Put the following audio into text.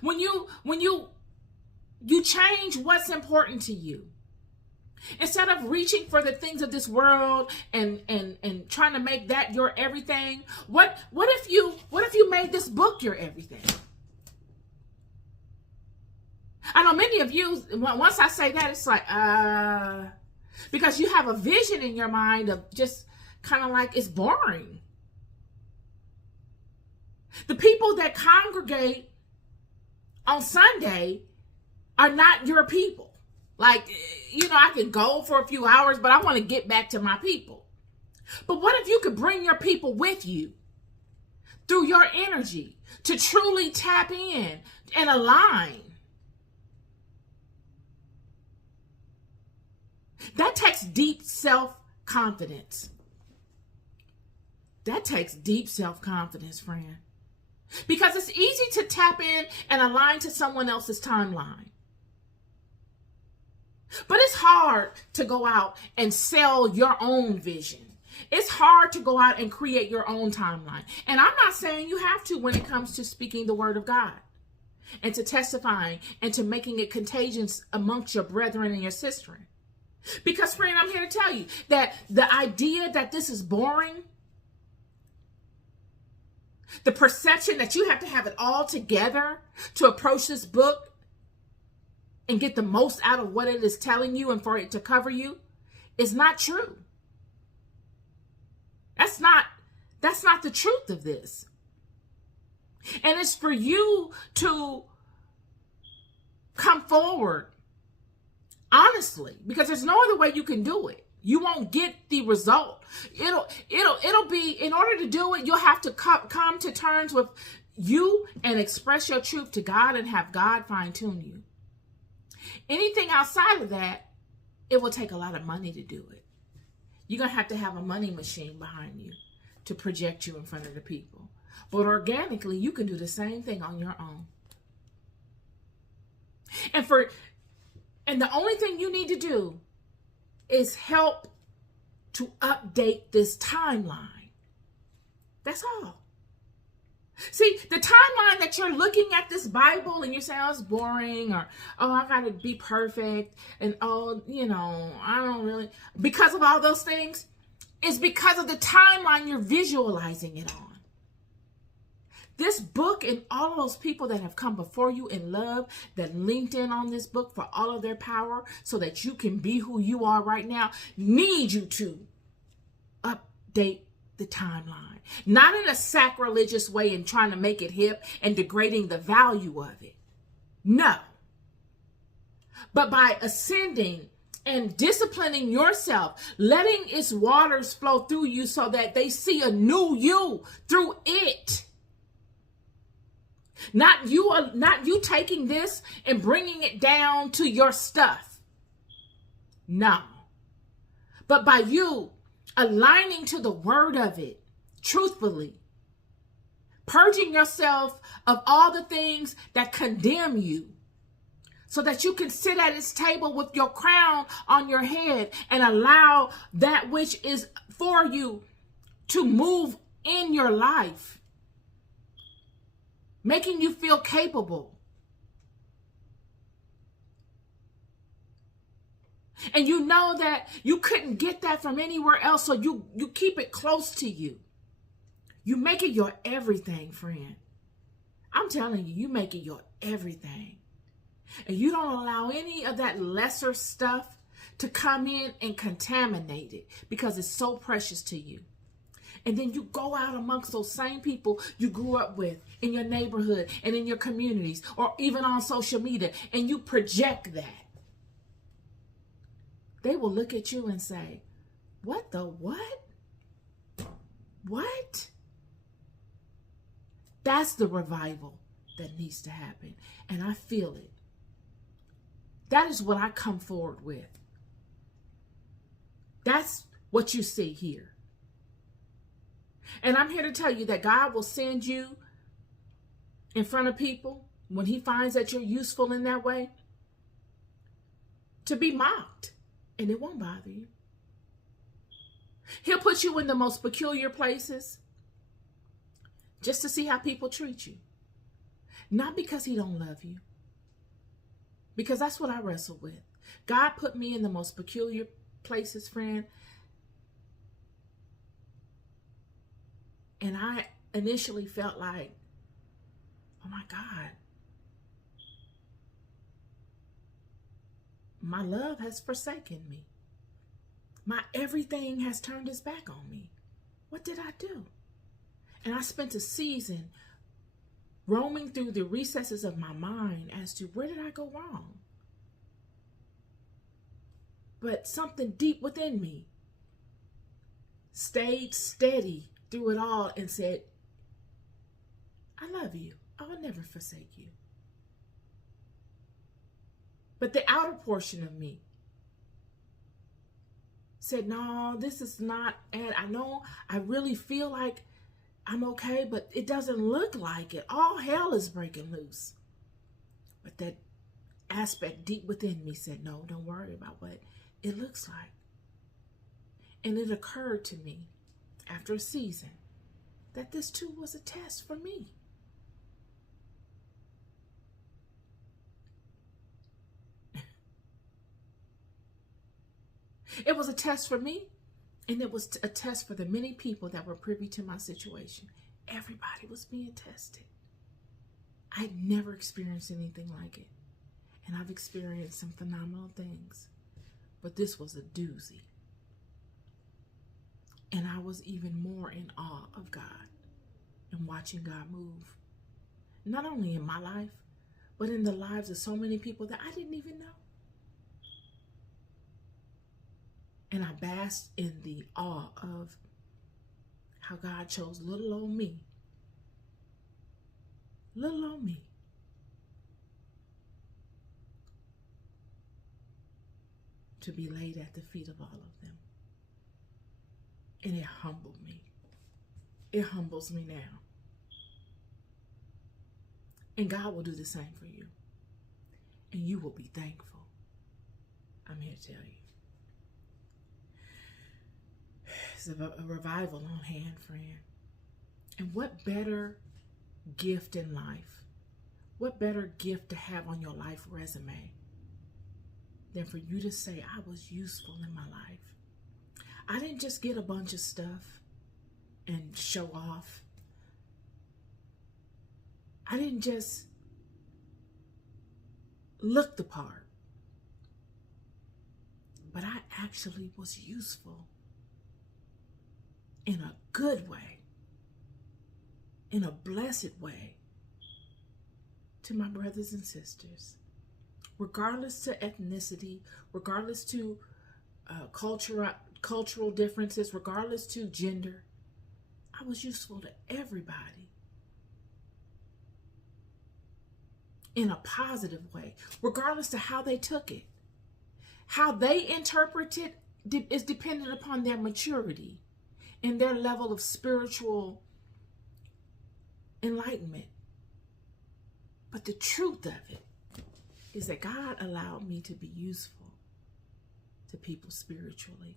When you change what's important to you. Instead of reaching for the things of this world and trying to make that your everything, what if you made this book your everything? I know many of you, once I say that, it's like, because you have a vision in your mind of just kind of like, it's boring. The people that congregate on Sunday are not your people. Like, I can go for a few hours, but I want to get back to my people. But what if you could bring your people with you through your energy to truly tap in and align? That takes deep self-confidence. That takes deep self-confidence, friend. Because it's easy to tap in and align to someone else's timeline. But it's hard to go out and sell your own vision. It's hard to go out and create your own timeline. And I'm not saying you have to when it comes to speaking the word of God and to testifying and to making it contagious amongst your brethren and your sister. Because, friend, I'm here to tell you that the idea that this is boring, the perception that you have to have it all together to approach this book and get the most out of what it is telling you and for it to cover you is not true. That's not the truth of this. And it's for you to come forward honestly, because there's no other way you can do it. You won't get the result. It'll be, in order to do it, you'll have to come to terms with you and express your truth to God and have God fine-tune you. Anything outside of that, it will take a lot of money to do it. You're going to have a money machine behind you to project you in front of the people. But organically, you can do the same thing on your own. And the only thing you need to do is help to update this timeline. That's all. See, the timeline that you're looking at this Bible and you're saying, oh, it's boring, or, oh, I got to be perfect, and, oh, I don't really, because of all those things, is because of the timeline you're visualizing it on. This book and all of those people that have come before you in love, that linked in on this book for all of their power so that you can be who you are right now, need you to update the timeline. Not in a sacrilegious way and trying to make it hip and degrading the value of it. No. But by ascending and disciplining yourself, letting its waters flow through you so that they see a new you through it. Not you taking this and bringing it down to your stuff. No. But by you aligning to the word of it, truthfully, purging yourself of all the things that condemn you so that you can sit at its table with your crown on your head and allow that which is for you to move in your life, making you feel capable. And you know that you couldn't get that from anywhere else, so you keep it close to you. You make it your everything, friend. I'm telling you, you make it your everything. And you don't allow any of that lesser stuff to come in and contaminate it because it's so precious to you. And then you go out amongst those same people you grew up with in your neighborhood and in your communities or even on social media, and you project that. They will look at you and say, what the what? What? That's the revival that needs to happen. And I feel it. That is what I come forward with. That's what you see here. And I'm here to tell you that God will send you in front of people when he finds that you're useful in that way to be mocked, and it won't bother you. He'll put you in the most peculiar places just to see how people treat you. Not because he don't love you, because that's what I wrestle with. God put me in the most peculiar places, friend. And I initially felt like, oh my God, my love has forsaken me. My everything has turned its back on me. What did I do? And I spent a season roaming through the recesses of my mind as to where did I go wrong? But something deep within me stayed steady through it all and said, I love you. I will never forsake you. But the outer portion of me said, no, this is not, and I know I really feel like I'm okay, but it doesn't look like it. All hell is breaking loose. But that aspect deep within me said, no, don't worry about what it looks like. And it occurred to me after a season that this too was a test for me. It was a test for me, and it was a test for the many people that were privy to my situation. Everybody was being tested. I'd never experienced anything like it, and I've experienced some phenomenal things, but this was a doozy. And I was even more in awe of God and watching God move, not only in my life, but in the lives of so many people that I didn't even know. And I basked in the awe of how God chose little old me, to be laid at the feet of all of them. And it humbled me. It humbles me now. And God will do the same for you. And you will be thankful. I'm here to tell you. There's a revival on hand, friend. And what better gift in life? What better gift to have on your life resume than for you to say, I was useful in my life. I didn't just get a bunch of stuff and show off. I didn't just look the part, but I actually was useful in a good way, in a blessed way to my brothers and sisters, regardless to ethnicity, regardless to cultural differences, regardless to gender. I was useful to everybody in a positive way, regardless to how they took it. How they interpret it is dependent upon their maturity and their level of spiritual enlightenment. But the truth of it is that God allowed me to be useful to people spiritually.